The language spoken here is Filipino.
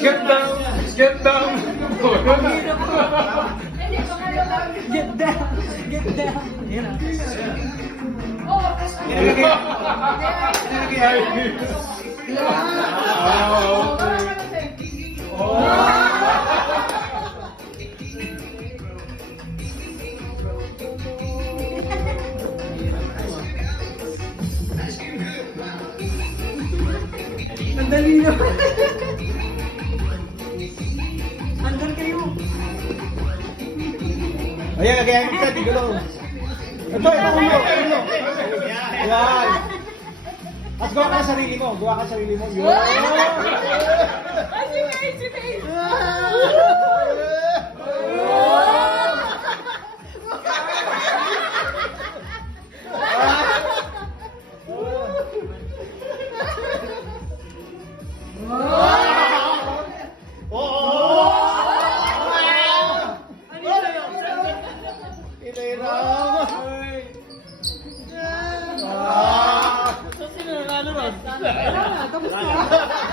Get down! Get down! Get down! Get down! Yan ah. Ang dali na. Andun kayo. Ayan, kagayan kita, di gulo. Ito, ulo. Yan. At gawa ka sa sarili mo. Gawa ka sa sarili mo. Yun. Tapos na.